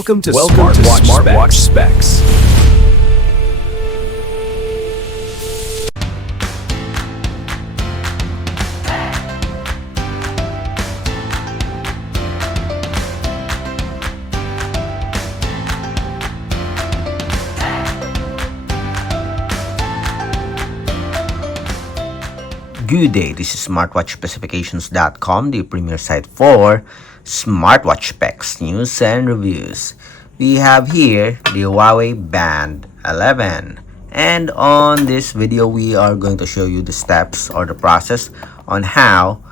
Welcome to Smartwatch Specs. Good day, this is smartwatchspecifications.com, the premier site for smartwatch specs, news, and reviews. We have here the Huawei Band 11, and on this video we are going to show you the steps or the process on how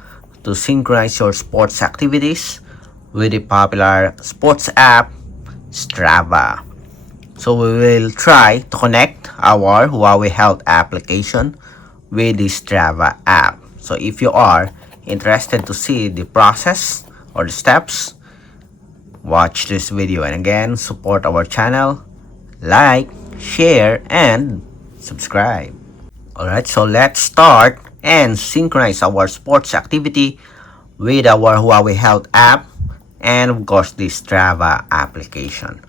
to synchronize your sports activities with the popular sports app Strava. So we will try to connect our Huawei Health application with the Strava app. So if you are interested to see the process or the steps, watch this video, and again, support our channel, like, share, and subscribe. Alright, so let's start and synchronize our sports activity with our Huawei Health app and of course the Strava application.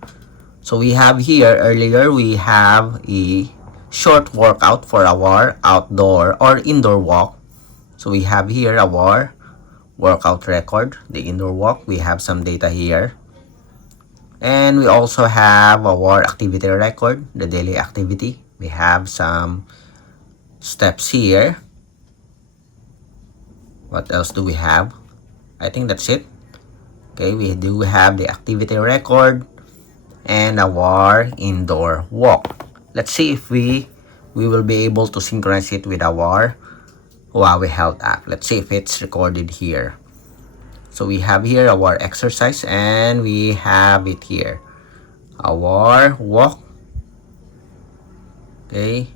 So we have here, earlier we have a short workout for our outdoor or indoor walk. So we have here our workout record, the indoor walk. We have some data here. And we also have our activity record, the daily activity. We have some steps here. What else do we have? I think that's it. Okay, we do have the activity record and our indoor walk. Let's see if we will be able to synchronize it with our Huawei Health app. Let's see if it's recorded here. So we have here our exercise, and we have it here, our walk. Okay,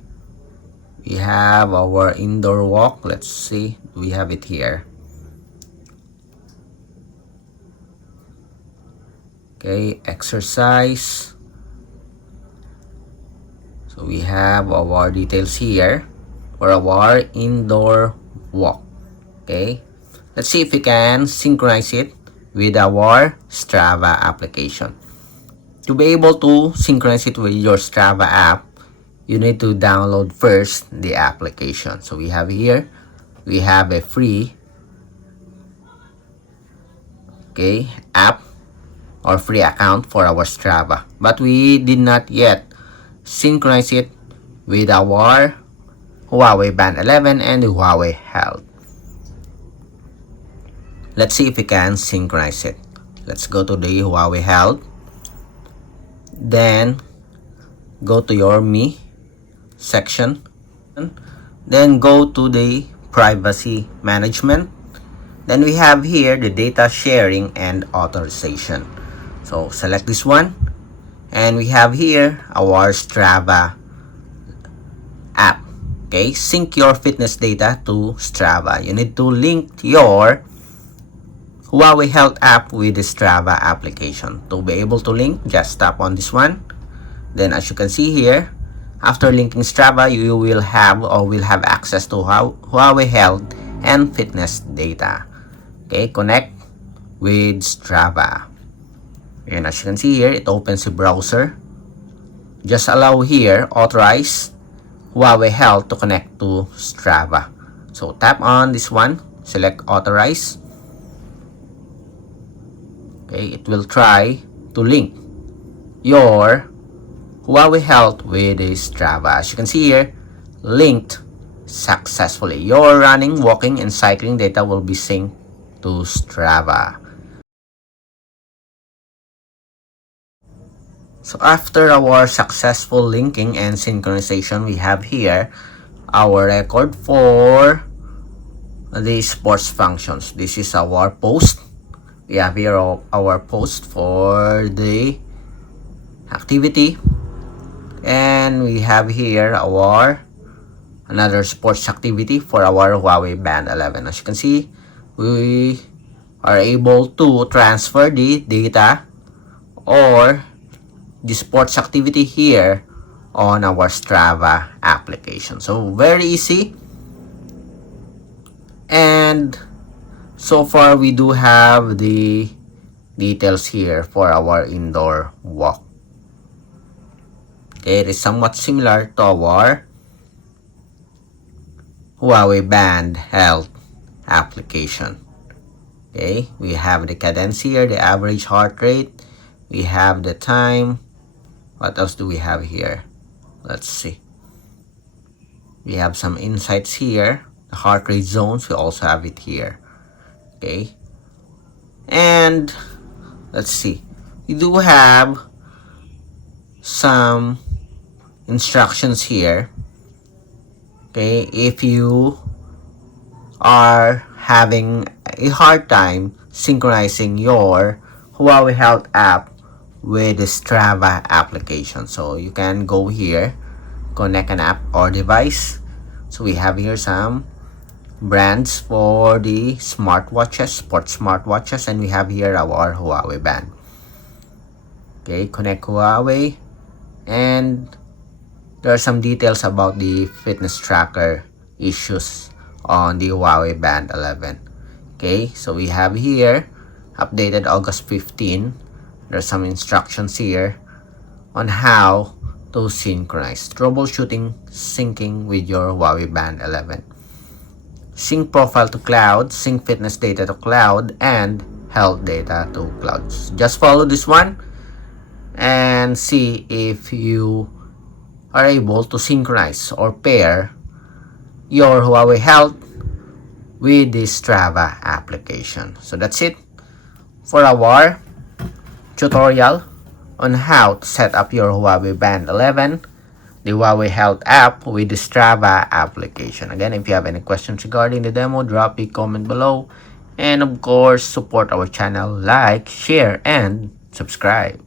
we have our indoor walk. Let's see, we have it here. Okay, exercise. So we have our details here for our indoor walk. Okay, let's see if we can synchronize it with our Strava application. To be able to synchronize it with your Strava app, you need to download first the application. So we have here, we have a free app or free account for our Strava, but we did not yet synchronize it with our Huawei Band 11 and the Huawei Health. Let's see if we can synchronize it. Let's go to the Huawei Health, then go to your Me section, then go to the privacy management. Then we have here the data sharing and authorization. So select this one, and we have here our Strava app. Okay, sync your fitness data to Strava. You need to link your Huawei Health app with the Strava application. To be able to link, just tap on this one. Then as you can see here, after linking Strava, you will have access to Huawei Health and fitness data. Okay, connect with Strava. And as you can see here, it opens the browser. Just allow here, authorize Huawei Health to connect to Strava. So tap on this one, select authorize. Okay, it will try to link your Huawei Health with the Strava. As you can see here, linked successfully. Your running, walking, and cycling data will be synced to Strava. So after our successful linking and synchronization, we have here our record for the sports functions. This is our post. We have here our post for the activity, and we have here our another sports activity for our Huawei Band 11. As you can see, we are able to transfer the data or the sports activity here on our Strava application. So very easy, and so far we do have the details here for our indoor walk. Okay, it is somewhat similar to our Huawei Band Health application. Okay, we have the cadence here, the average heart rate, we have the time. What else do we have here? Let's see. We have some insights here, the heart rate zones, we also have it here. Okay, and let's see, we do have some instructions here. Okay, if you are having a hard time synchronizing your Huawei Health app with the Strava application, so you can go here, connect an app or device. So we have here some brands for the smartwatches, sports smartwatches, and we have here our Huawei Band. Okay, connect Huawei, and there are some details about the fitness tracker issues on the Huawei Band 11. Okay, so we have here updated August 15. There's some instructions here on how to synchronize. Troubleshooting syncing with your Huawei Band 11. Sync profile to cloud, sync fitness data to cloud, and health data to cloud. Just follow this one and see if you are able to synchronize or pair your Huawei Health with the Strava application. So that's it for our tutorial on how to set up your Huawei Band 11, the Huawei Health app with the Strava application. Again, if you have any questions regarding the demo, drop a comment below. And of course, support our channel, like, share, and subscribe.